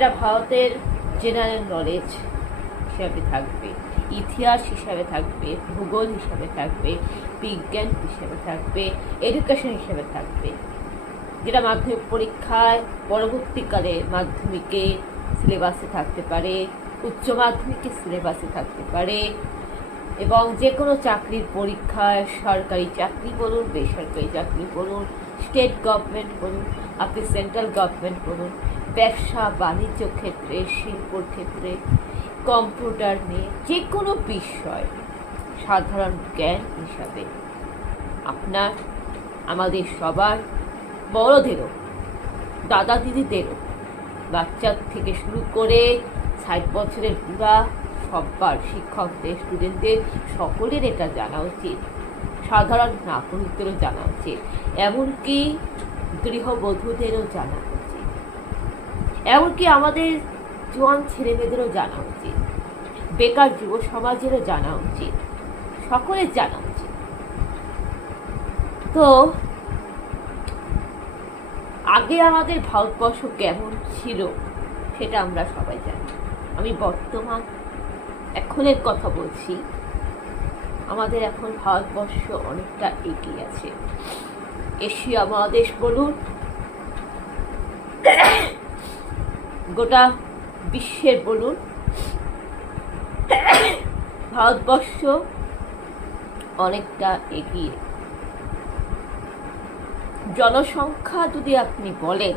এটা ভারতের general knowledge হিসাবে থাকবে, ইতিহাস হিসাবে থাকবে, ভূগোল হিসাবে থাকবে, বিজ্ঞান হিসাবে থাকবে, এডুকেশন হিসাবে থাকবে, যেটা মাধ্যমিক পরীক্ষায় পরবর্তীকালে মাধ্যমিকে সিলেবাসে থাকতে পারে, উচ্চ মাধ্যমিকের সিলেবাসে থাকতে পারে, এবং যে কোনো চাকরির পরীক্ষায় সরকারি চাকরি বলুন, বেসরকারি চাকরি বলুন, স্টেট গভর্নমেন্ট বলুন, আপনি সেন্ট্রাল গভর্নমেন্ট বলুন, ব্যবসা বাণিজ্য ক্ষেত্রে, শিল্পর ক্ষেত্রে, কম্পিউটার নিয়ে যে কোনো বিষয় সাধারণ জ্ঞান হিসাবে আপনার, আমাদের সবার, বড়দেরও, দাদা দিদিদেরও, বাচ্চা থেকে শুরু করে 60 বছরের বুড়া সবার, শিক্ষকদের, স্টুডেন্টদের সকলের এটা জানা উচিত, সাধারণ নাগরিকদেরও জানা উচিত, এমনকি গৃহবধূদেরও জানা উচিত, এমনকি আমাদের জোয়ান ছেলেমেয়েদেরও জানা উচিত, বেকার যুব সমাজেরও জানা উচিত, সকলের জানা উচিত। তো আগে আমাদের ভারতবর্ষ কেমন ছিল সেটা আমরা সবাই জানি। আমি বর্তমান এখনের কথা বলছি। আমাদের এখন ভারতবর্ষ অনেকটা এগিয়ে আছে। এশিয়া মহাদেশ বলুন, গোটা বিশ্বের বলুন, ভারতবর্ষ অনেকটা এগিয়ে। জনসংখ্যা যদি আপনি বলেন,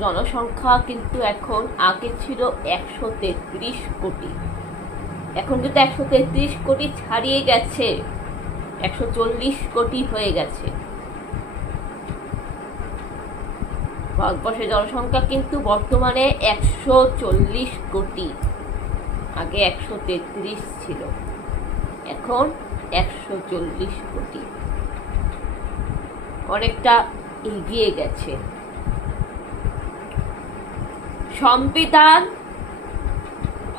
জনসংখ্যা কিন্তু এখন, আগে ছিল 133 কোটি, এখন কিন্তু 133 কোটি ছাড়িয়ে গেছে, 140 কোটি হয়ে গেছে। ভারতবর্ষের জনসংখ্যা কিন্তু বর্তমানে 140 কোটি, আগে 133 ছিল, এখন 140 কোটি, অনেকটা এগিয়ে গেছে। সংবিধান,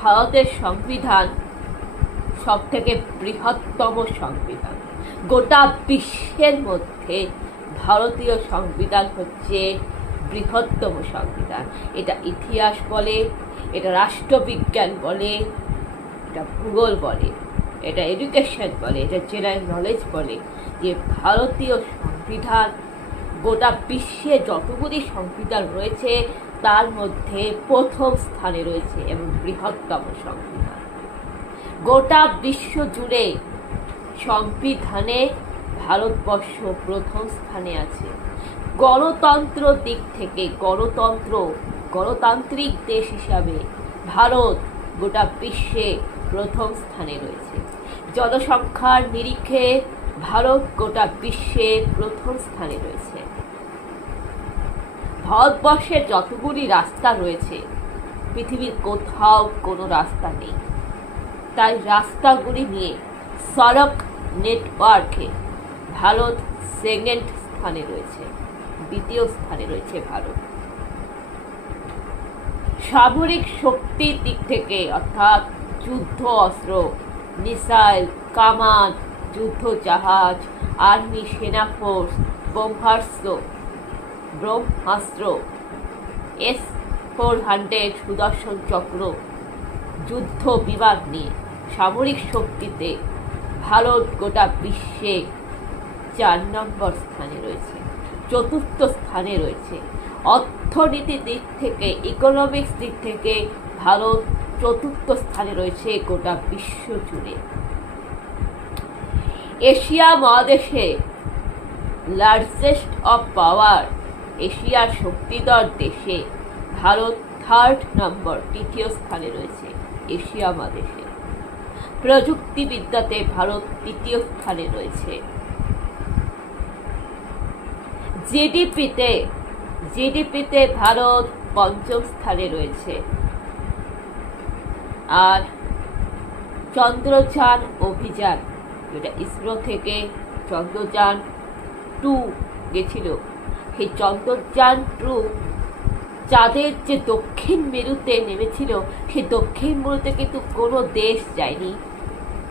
ভারতের সংবিধান সব থেকে বৃহত্তম সংবিধান। গোটা বিশ্বের মধ্যে ভারতীয় সংবিধান হচ্ছে বৃহত্তম সংবিধান। এটা ইতিহাস বলে, এটা রাষ্ট্রবিজ্ঞান বলে, এটা ভূগোল বলে, এটা এডুকেশন বলে, এটা জেনারেল নলেজ বলে, যে ভারতীয় সংবিধান গোটা বিশ্বে যতগুলি সংবিধান রয়েছে তার মধ্যে প্রথম স্থানে রয়েছে এবং বৃহত্তম সংবিধান। গোটা বিশ্ব জুড়ে সংবিধানে ভারতবর্ষ প্রথম স্থানে আছে। গণতন্ত্র দিক থেকে, গণতান্ত্রিক দেশ হিসাবে ভারত গোটা বিশ্বে প্রথম স্থানে রয়েছে। জনসংখ্যার নিরিখে ভারত গোটা বিশ্বে প্রথম স্থানে রয়েছে। ভারতবর্ষের যতগুলি রাস্তা রয়েছে পৃথিবীর কোথাও কোনো রাস্তা নেই। তাই রাস্তাগুলি নিয়ে সড়ক নেটওয়ার্কে ভারত সেকেন্ড স্থানে রয়েছে, দ্বিতীয় স্থানে রয়েছে ভারত। সামরিক শক্তির দিক থেকে, অর্থাৎ যুদ্ধ অস্ত্র, মিসাইল, কামান, যুদ্ধ জাহাজ, আর্মি, সেনা ফোর্স, ব্রহ্মাস্ত্র, S-400 সুদর্শন চক্র, যুদ্ধ বিমান নিয়ে সামরিক শক্তিতে ভারত গোটা বিশ্বে 4 নম্বর স্থানে রয়েছে, চতুর্থ স্থানে রয়েছে। অর্থনীতির দিক থেকে, ইকোনমিক্স দিক থেকে ভারত চতুর্থ স্থানে রয়েছে গোটা বিশ্ব জুড়ে। এশিয়া মহাদেশে লার্জেস্ট অফ পাওয়ার, এশিয়ার শক্তিধর দেশে ভারত 3rd নম্বর, তৃতীয় স্থানে রয়েছে এশিয়া মহাদেশে। প্রযুক্তিবিদ্যাতে ভারত 3য় স্থানে রয়েছে। জিডিপিতে ভারত 5ম স্থানে রয়েছে। আর চন্দ্রযান অভিযান, যেটা ইসরো থেকে চন্দ্রযান 2 গেছিল, সেই চন্দ্রযান 2 চাঁদের যে দক্ষিণ মেরুতে নেমেছিল, সেই দক্ষিণ মেরুতে কিন্তু কোনো দেশ যায়নি,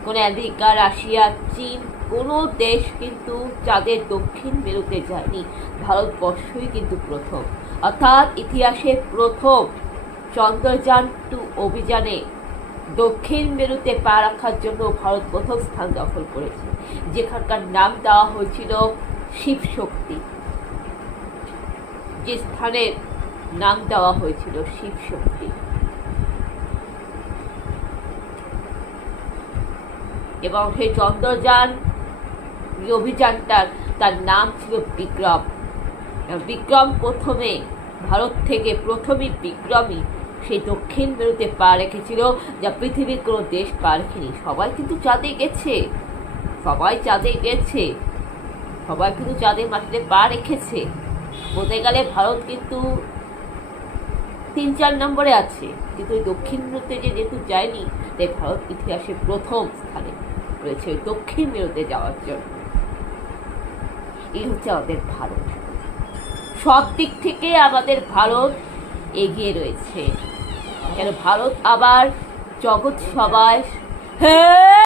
কোনো আমেরিকা, রাশিয়া, চীন, কোনো দেশ কিন্তু চাঁদের দক্ষিণ মেরুতে যায়নি। ভারতবর্ষই কিন্তু প্রথম, অর্থাৎ ইতিহাসে প্রথম চন্দ্রযান-2 অভিযানে দক্ষিণ মেরুতে পা রাখার জন্য ভারত প্রথম স্থান দখল করেছে, যেখানকার নাম দেওয়া হয়েছিল শিব শক্তি। যে স্থানের নাম দেওয়া হয়েছিল শিব শক্তি। এবং সেই চন্দ্রযান অভিযানটার তার নাম ছিল বিক্রম। বিক্রম প্রথমে ভারত থেকে বিক্রমই সেই দক্ষিণ মেরুতে পা রেখেছিল, যা পৃথিবীর কোনো দেশ পা রেখেনি। সবাই কিন্তু চাঁদে গেছে, সবাই কিন্তু চাঁদের মাটিতে পা রেখেছে। বলতে গেলে ভারত কিন্তু 3-4 নম্বরে আছে, কিন্তু ওই দক্ষিণ মেরুতে যেহেতু যায়নি, তাই ভারত ইতিহাসে প্রথম স্থানে রয়েছে ওই দক্ষিণ মেরুতে যাওয়ার জন্য। এই হচ্ছে আমাদের ভারত। সব দিক থেকে আমাদের ভারত এগিয়ে রয়েছে। কেন ভারত আবার জগৎ সবাই